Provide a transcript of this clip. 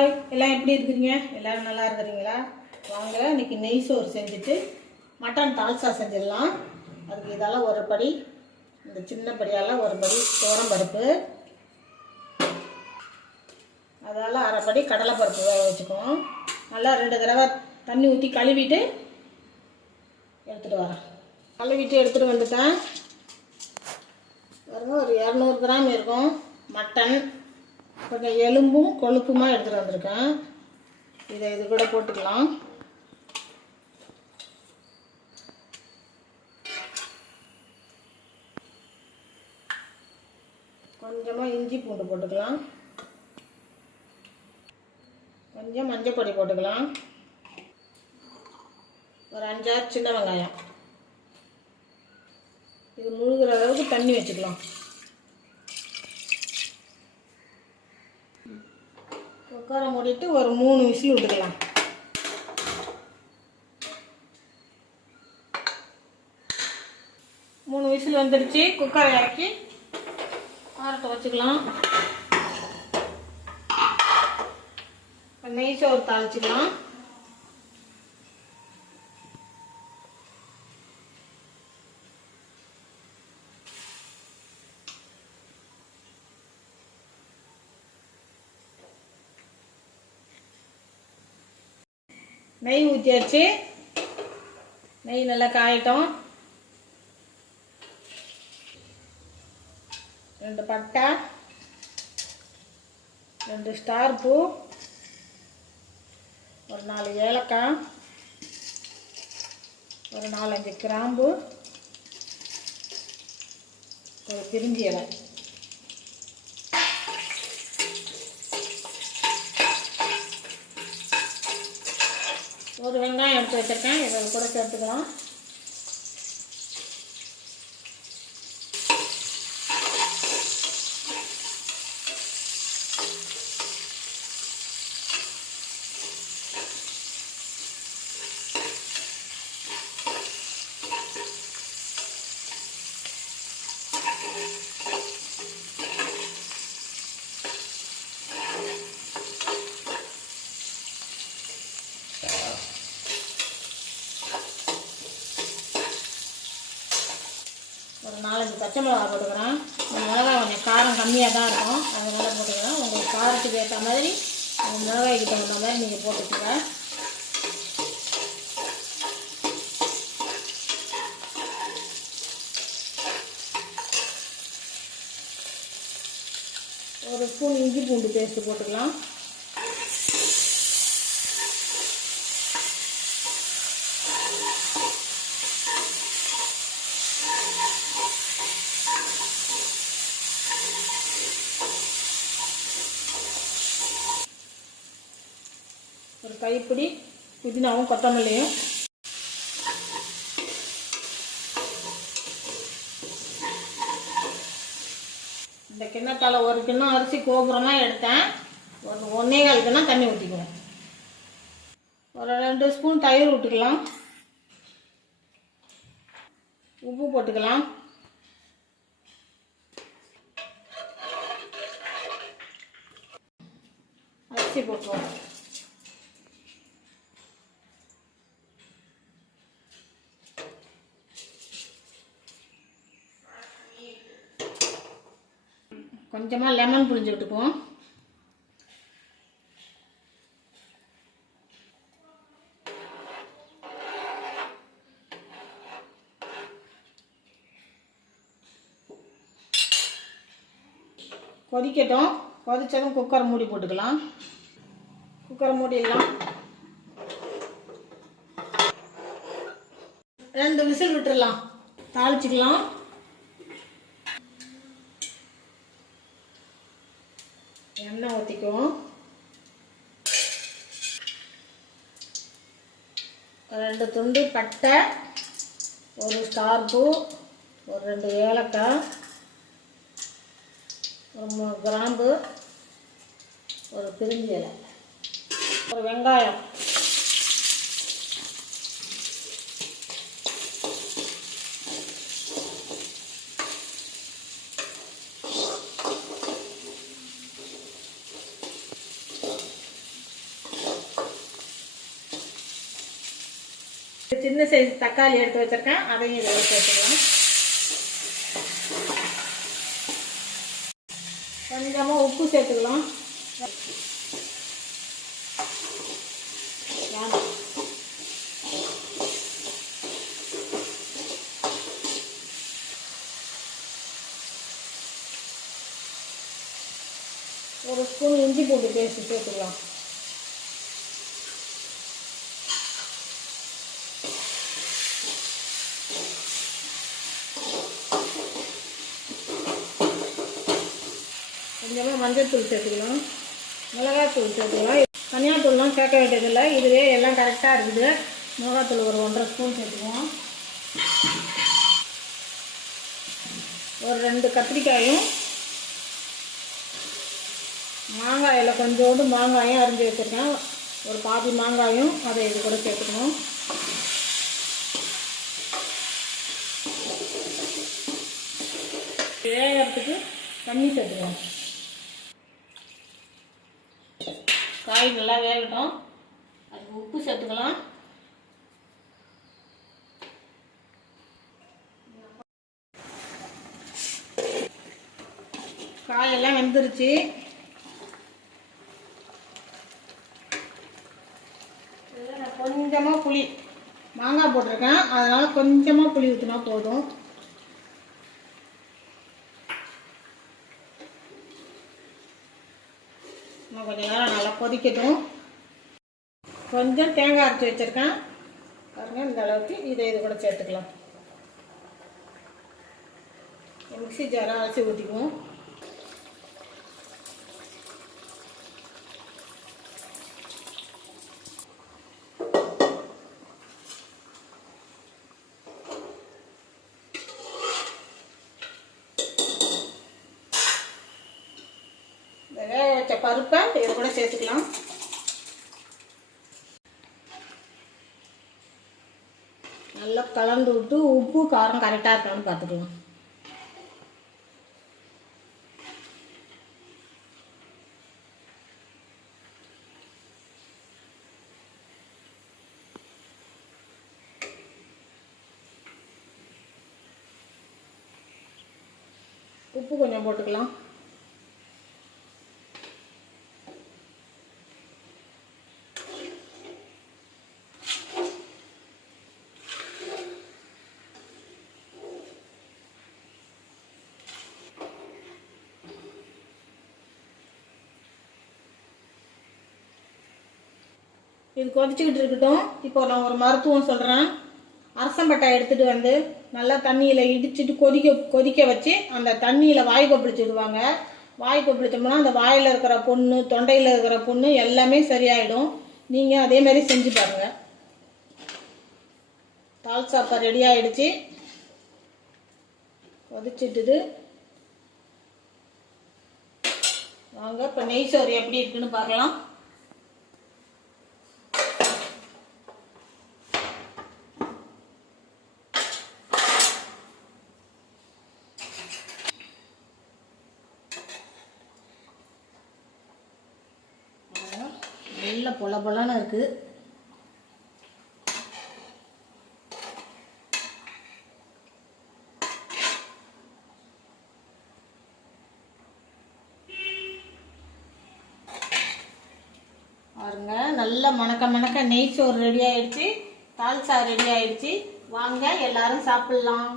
Hi, எல்லாம் எப்படி இருக்கிறீங்க? எல்லோரும் நல்லா இருக்கிறீங்களா? வாங்க, இன்றைக்கி நெய் சோறு செஞ்சுட்டு மட்டன் தால்சா செஞ்சிடலாம். அதுக்கு இதெல்லாம் ஒரு படி, இந்த சின்ன படியெல்லாம் ஒரு படி பருப்பு, அதெல்லாம் அரைப்படி கடலைப்பருப்பு வேக வச்சுக்குவோம். நல்லா 2 தடவை தண்ணி ஊற்றி கழுவிட்டு எடுத்துகிட்டு வரேன். கழுவிட்டு எடுத்துகிட்டு வந்துட்டேன். பாருங்க, ஒரு 200 கிராம் இருக்கும் மட்டன். கொஞ்சம் எலும்பும் கொழுப்புமா எடுத்துகிட்டு வந்திருக்கேன். இது கூட போட்டுக்கலாம். கொஞ்சமாக இஞ்சி பூண்டு போட்டுக்கலாம். கொஞ்சம் மஞ்சள் பொடி போட்டுக்கலாம். ஒரு 5-6 சின்ன வெங்காயம். இது முழுகிற அளவுக்கு தண்ணி வச்சுக்கலாம். குக்கரை மூடிட்டு ஒரு 3 விசில் விட்டுக்கலாம். மூணு விசில் வந்துடுச்சு. குக்கரை இறக்கி ஆறட்ட வச்சுக்கலாம். நெய் சோறு தாளிச்சுக்கலாம். நெய் ஊற்றியாச்சு. நெய் நல்லா காயட்டும். 2 பட்டை, 2 ஸ்டார் பூ, ஒரு 4 ஏலக்காய், ஒரு 4-5 கிராம்பு, ஒரு பிரிஞ்சி இலை. ஒரு வெங்காயம் எடுத்து வச்சுருக்கேன். இதை கூட சேர்த்துக்கலாம். ஒரு 4-5 பச்சை மிளகா போட்டுக்கிறேன். இந்த மிளகாய் கொஞ்சம் காரம் கம்மியாக தான் இருக்கும், அதனால் போட்டுக்கிறேன். உங்களுக்கு காரத்துக்கு ஏற்ற மாதிரி அந்த மிளகாய்க்கு தகுந்த மாதிரி நீங்கள் போட்டுக்கோங்க. ஒரு ஸ்பூன் இஞ்சி பூண்டு பேஸ்ட்டு போட்டுக்கலாம். ஒரு கைப்பிடி புதினாவும் கொத்தமல்லியும். இந்த கிண்ணத்தால் ஒரு கிண்ணம் அரிசி கோபுரமாக எடுத்தேன். ஒரு 1.25 கிண்ணம் தண்ணி ஊற்றிக்குவோம். ஒரு 2 ஸ்பூன் தயிர் விட்டுக்கலாம். உப்பு போட்டுக்கலாம். அரிசி போட்டுருவோம். கொஞ்சமாக லெமன் புழிஞ்சு விட்டுக்குவோம். கொதிக்கட்டும். கொதிச்சதும் குக்கரை மூடி போட்டுக்கலாம். குக்கரை மூடிடலாம். 2 விசில் விட்டுடலாம். தாளிச்சிக்கலாம். எண்ணெய் ஊற்றிக்குவோம். 2 துண்டு பட்டை, ஒரு ஸ்டார் பூ, ஒரு 2 ஏலக்காய், ஒரு 3 கிராம்பு, ஒரு பிரிஞ்சி இலை, ஒரு வெங்காயம், சின்ன சைஸ் தக்காளி எடுத்து வச்சிருக்கேன், அதையும் இதில் சேர்த்துக்கலாம். கொஞ்சமாக உப்பு சேர்த்துக்கலாம். ஒரு ஸ்பூன் இஞ்சி பூண்டு பேஸ்ட் சேர்த்துக்கலாம். கொஞ்சமாக மஞ்சள் தூள் சேர்த்துக்கலாம், மிளகாத்தூள் சேர்த்துக்கலாம். தனியாத்தூள்லாம் சேர்க்க வேண்டியதில்லை, இதுவே எல்லாம் கரெக்டாக இருக்குது. மிளகாத்தூள் ஒரு 1.5 ஸ்பூன் சேர்த்துக்குவோம். ஒரு 2 கத்திரிக்காயும் மாங்காயில் கொஞ்சோண்டு மாங்காயும் அரிஞ்சு வச்சுருக்கேன். ஒரு பாதி மாங்காயும் அதை இது கூட சேர்த்துக்கணும். வேகிறதுக்கு தண்ணி சேர்த்துக்கலாம். காய் நல்லா வேகட்டும், அதுக்கு உப்பு சேர்த்துக்கலாம். காயெல்லாம் வெந்துருச்சு. கொஞ்சமாக புளி, மாங்காய் போட்டிருக்கேன், அதனால் கொஞ்சமாக புளி ஊற்றினா போதும். இன்னும் கொஞ்சம் நேரம் நல்லா கொதிக்கட்டும். கொஞ்சம் தேங்காய் அரைச்சி வச்சுருக்கேன் பாருங்கள், இந்த அளவுக்கு. இதை இது கூட சேர்த்துக்கலாம். மிக்ஸி ஜாரை அரைச்சி ஊற்றிக்குவோம். வேக வச்ச பருப்பை இது கூட சேர்த்துக்கலாம். நல்லா கலந்து விட்டு உப்பு காரம் கரெக்டாக இருக்கான்னு பார்த்துக்கலாம். உப்பு கொஞ்சம் போட்டுக்கலாம். இது கொதிச்சுக்கிட்டு இருக்கட்டும். இப்போ நான் ஒரு மருத்துவம் சொல்கிறேன். அரசம்பட்டை எடுத்துகிட்டு வந்து நல்லா தண்ணியில் இடிச்சிட்டு கொதிக்க வச்சு அந்த தண்ணியில் வாய் கொப்பளிச்சுடுவாங்க. வாய் கொப்பளிச்சோம்னா அந்த வாயில் இருக்கிற புண்ணு, தொண்டையில் இருக்கிற புண்ணு எல்லாமே சரியாயிடும். நீங்கள் அதேமாரி செஞ்சு பாருங்கள். தால் சாப்பாடு ரெடி ஆகிடுச்சு. கொதிச்சுட்டுது. வாங்க இப்போ நெய் சோறு எப்படி இருக்குன்னு பார்க்கலாம். நல்ல பொல பொலன்னு இருக்குது. பாருங்க, நல்ல மணக்க நெய் சோறு ரெடி ஆயிடுச்சு. தால்சா ரெடி ஆயிடுச்சு. வாங்க எல்லாரும் சாப்பிடலாம்.